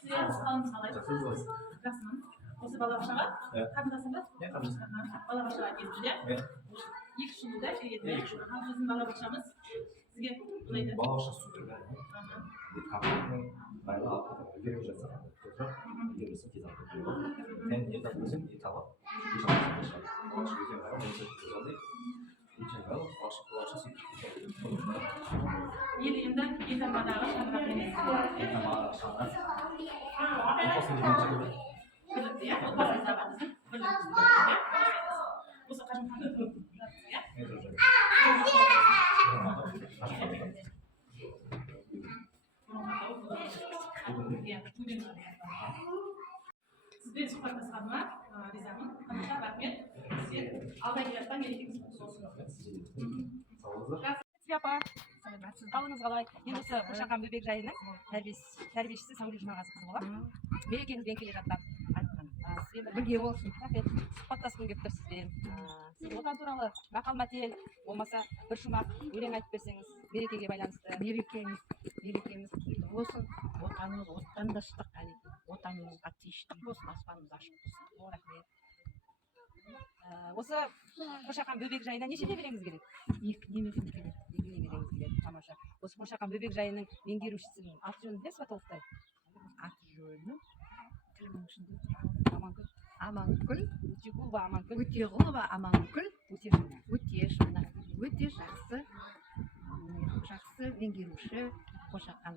Siz kalınız kalay. Жақсымын. Осы балабақшаға қатынасыңыз? Иә, қатынасамын. Балабақшаға келдіңіз, иә? Иә. 2 жылда келеді. Біздің балабақшамыз сізге ұнайды. Балабақша супер бәрі. Компания байлы егер жатса, егер болса тез алып қояды. Мен не тапсырсам, не талап, не жалғастырып шығады. Балабақша өте байлы, өте тез алды. Өте байлы, балабақша супер. Енді тамадағы шаңырақ емес. Тамадағы шаңырақ. Отбасының жиынтығы. Бірлікті, иә? Отбасыңыздағы біздің бірлігімізді. Осы қажымқанды жатсыз, иә? Сізбен сұхбаттасқаныма ризамын. Тамаша, рахмет. Сізге алда келатқан мерекеңіз болсын. апа, қалыңыз қалай? Мен осы Қошақан бөбек жайының тәрбиешісі Сәуле Жұмағазықызы боламын. Мерекеңізбен келе жатқан. Бірге болсын. Рахмет. Сұхбаттасқым келіп тұр сізбен. Сіз отан туралы мақал-мәтел болмаса бір шумақ өлең айтып берсеңіз, мерекеге байланысты. Мерекеміз болсын. Отанымыз отандастық, отанымызға тиіштік болсын, аспанымыз ашық болсын. Рахмет. Осы Қошақан бөбек жайына неше немереңіз келеді? 2 немерем келеді. 2 немереңіз келеді. Тамаша. Осы Қошақан бөбек жайының меңгерушісінің аты жөнін білесіз бе толықтай? Аты жөні тілімнің ішінде Аманкүл. Аманкүл. Өтеғұлова Аманкүл. Өтеғұлова Аманкүл. Өте жақсы. Жақсы меңгеруші, Қошақан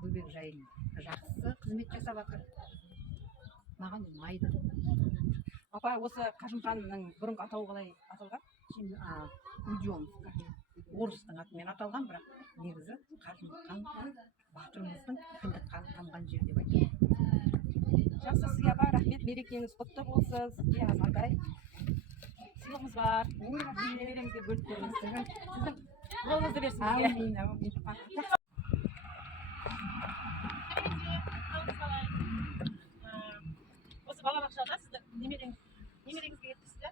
бөбек жайын жақсы қызмет жасап жатыр. Маған ұнайды. Апа, осы Қажымқанның бұрынғы атауы қалай аталған? Буденовка. Орыстың атымен аталған, бірақ негізі Қажымқан батырымыздың кіндік қаны тамған жер деп айтады. Жақсы, сізге апа, рахмет. Мерекеңіз құтты болсын. Сізге азғантай сыйлығымыз бар. Немереңізге бөліп беріңіз. Сіздің жолыңызды берсін бізге. Осы балабақшада сізді немереңізге кетіпсіз бе?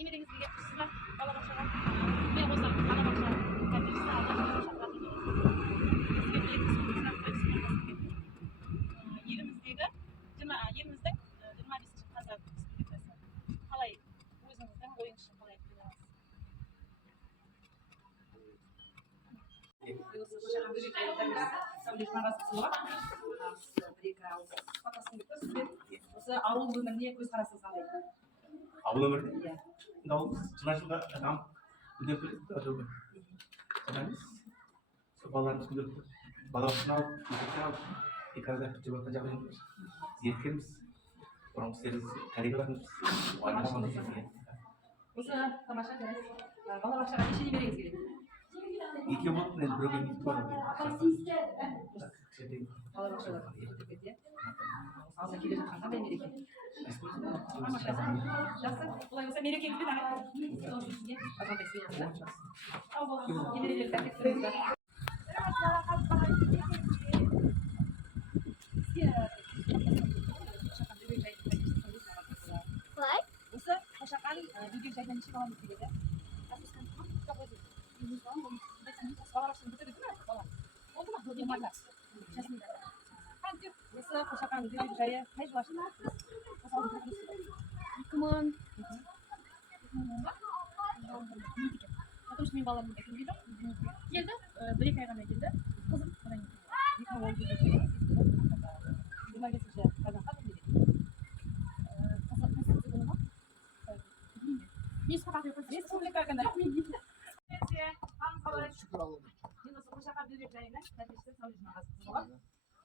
Немереңізге кетіпсіз бе балабақшаға? Мен осы балабақша тәрбиешісі алдағы шақыратын сізге білетін еліміздің 25 қазақ республикасы қалай өзіңіздің ойыңызша қалай ойлайсыз? Осы Қошақан бөбек жайының тәрбиешісі Сәуле Жұмағазықызы боламын. Бір-екі ауыз сұхбаттасқым келіп тұр сізбен. Осы ауыл өміріне көзқарасыңыз қандай? Ауыл өміріне? Ауыл жылға дамып өтіп келеді. Сол балаларымыз күнделікті балабақшаны алып, мектепті алып, қазір жүріп жатқан жағдайымыз зерттейміз. Бұрынғы істеріміз тәрбие Осы тамаша жарайсыз. Балабақшаға неше немереңіз келеді? 2 болды, енді біреуге кетіп бар. Балабақшаға кетіп кетті. Алда келе жатқан қандай мереке? Жақсы. Олай болса мерекеңізбен ағайын. Сізге азғантай сыйлығымыз бар. Сау болыңыз. Немерелерді тәртіптеңіздер. Осы Қошақан бөбек жайына неше балаңыз келеді? Балабақшаны бітірді ме? Бала. Oldu mu? Yıllarla. Осы Қошақан бөбек жайы қай жылы ашылды? 2000 Потому что мен баламын да келді. Келді, 1-2 ай ғана келді. Қызым содан кейін. 25 қазанға келеді. Республика күні. Мен осы Қошақан бөбек жайының тәрбиешісі Сәуле Жұмағазықызы боламын.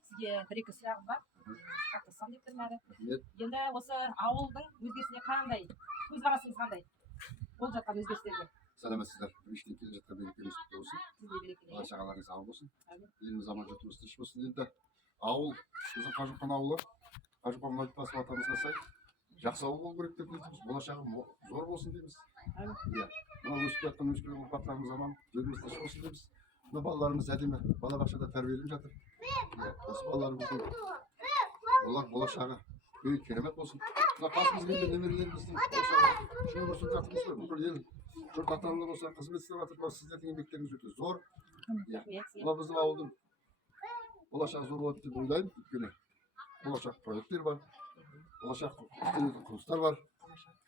Сізге 1-2 сұрағым бар. Сұхбаттассам деп тұрмын әлі. Енді осы ауылдың өзгерісіне қандай? Көзқарасыңыз қандай? Болып жатқан өзгерістерге. Сәлеметсіздер. Біріншіден келе жатқан мерекеңіз құтты болсын. Бала-шағаларыңыз аман болсын. Еліміз аман жұртымыз тыныш болсын. Енді ауыл, біздің Қажымқан ауылы, Қажымқан отбасы атамызға сай жақсы ауыл болу керек деп айтамыз. Болашағы зор болсын дейміз. Иә. Мына өсіп жатқан өскелең ұрпақтарымыз аман, еліміз тыныш болсын дейміз. Мына балаларымыз әдемі балабақшада тәрбиеленіп жатыр. Осы балаларымыздың олар болашағы керемет болсын. Мына қасымыз келген немерелеріміздің болашағы шын болсын жатырмыз ғой. Бүкіл ел жұрт ата-аналар болса қызмет істеп жатыр. Сіздердің еңбектеріңіз өте зор. Мына біздің ауылдың болашағы зор болады деп ойлаймын. Өйткені болашақ проекттер бар, болашақ құрылыстар бар,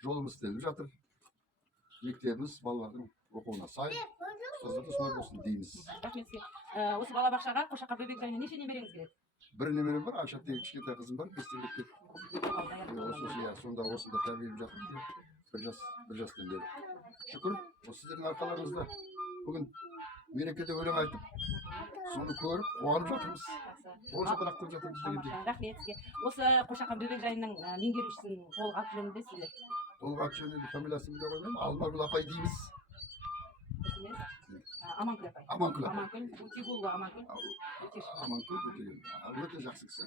жолымыз істеліп жатыр. Мектебіміз балалардың оқуына сай, ұстаздарды солай болсын дейміз. Рахмет сізге. Осы балабақшаға Қошаққа бөбек жайына неше немереңіз келеді? Бір немерем бар, Айшат деген кішкентай қызым бар, 5 мектеп. Сонда осында тәрбиелеп жатырмыз. бір жастан бері. Шүкір, осы сіздердің арқаларыңызда бүгін мерекеде өлең айтып, соны көріп, қуанып жатырмыз. Қол шапалақтап жатырмыз дегендей. Рахмет сізге. Осы Қошаққа бөбек жайының меңгерушісінің толық аты жөнін білесіз бе? Толық аты жөнін фамилиясын біле қоймаймын, Алмагүл апай дейміз. Аманкүл апай. Аманкүл апай. Аманкүл Өтегулова Аманкүл. Аманкүл Өтегулова. Өте жақсы кісі.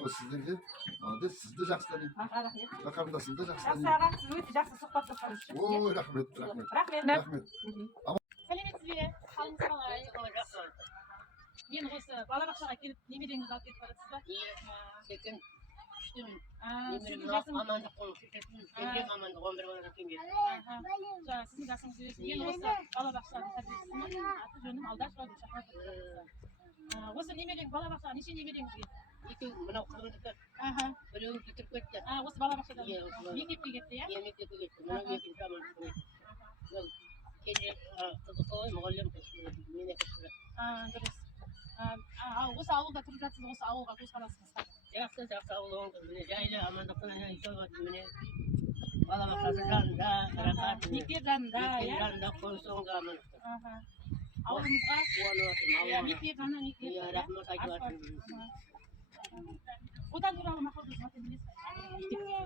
Сіздерге молодец, сізді жақсы танимын. Рахмет. Қарындасымды жақсы Жақсы танимын. аға, сіз өте жақсы сұхбат жасадыңыз. Ой, рахмет, рахмет. Рахмет. сәлеметсіз бе? Қалыңыз қалай? Мен осы балабақшаға келіп немереңізді алып кетіп баратсыз ба? Секен үштім. Сіздің жасыңыз Амандық қолын кететін. Ертең амандық 11 балаға келген. сіздің жасыңыз өсіп, мен осы балабақшаның тәрбиешісімін. Аты жөнім Алдашева Гүлшахат. Осы немерең балабақшаға неше немереңіз келді? Екеуі мынау қызымдікі. Біреуі кетіп кетті. Осы балабақшадан Иә, осылай. мектепке кетті, иә? Иә, мектепке кетті. Мынау екінші амандық кетті. Мынау келе қызы солай мұғалім мен екінші. Дұрыс. Осы ауылда тұрып жатсыз, осы ауылға көзқарасыңыз қандай? Жақсы ауыл оңды. Міне жайлы амандықтың үйде міне балабақшасы жанында, рахат. Мектеп жанында, Мектеп иә? жанында қойсоңға амандық. Ауылымызға Қуанып отырмын. мектеп жанынан мектеп. Иә, рахмет айтып жатырмын. Одан туралы мақалды білесіз бе?